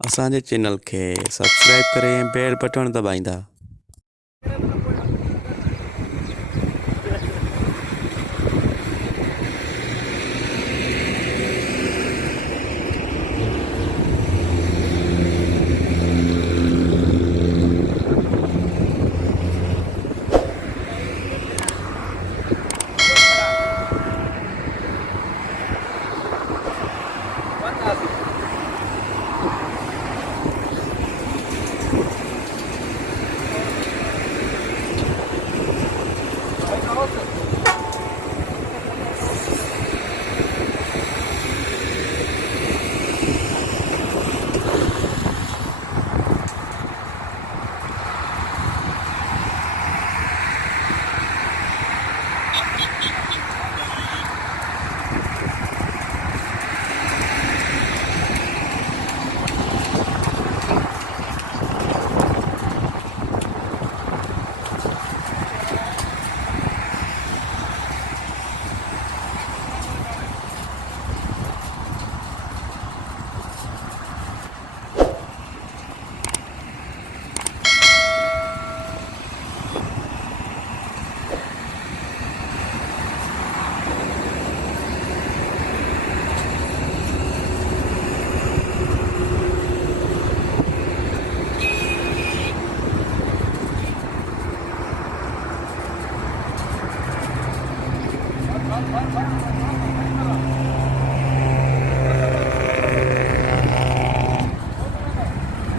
असांजे चैनल खे सब्सक्राइब करें, बेल बटन दबाइंदा।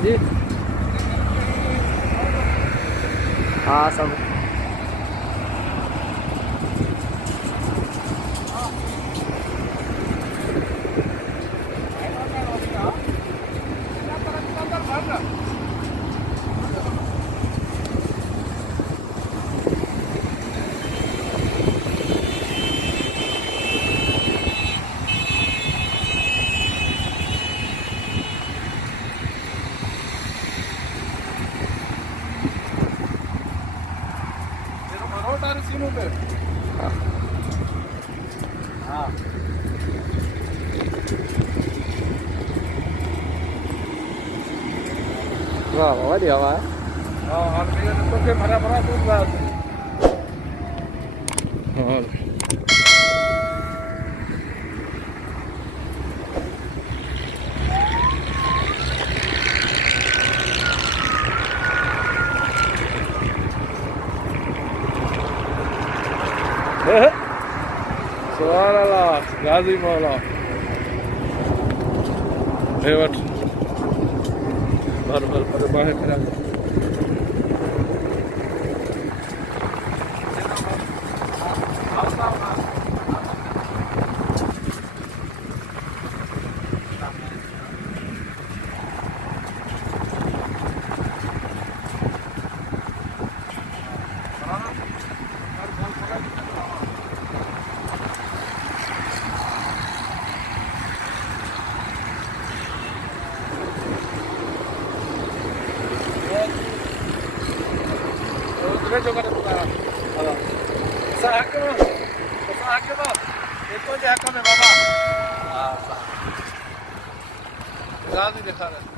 जी हाँ सब वाह वाह बढ़िया वाह सुभान अल्लाह गाजी मौला वट भर भर भर बाहर खड़ा जो कर में बाबा गाजी दिखा रहे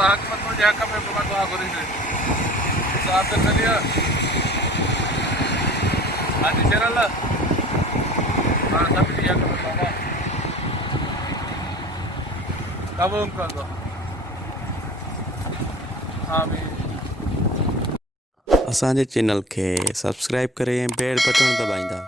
हाकमत मुझे हक में बाबा दुआ करेंगे साहब तक चलिए आज शेरला हां सब दिया कर बाबा कबूल कर दो आमीन। असांजे चैनल खे सब्सक्राइब करें, बेल बटन दबाइंदा।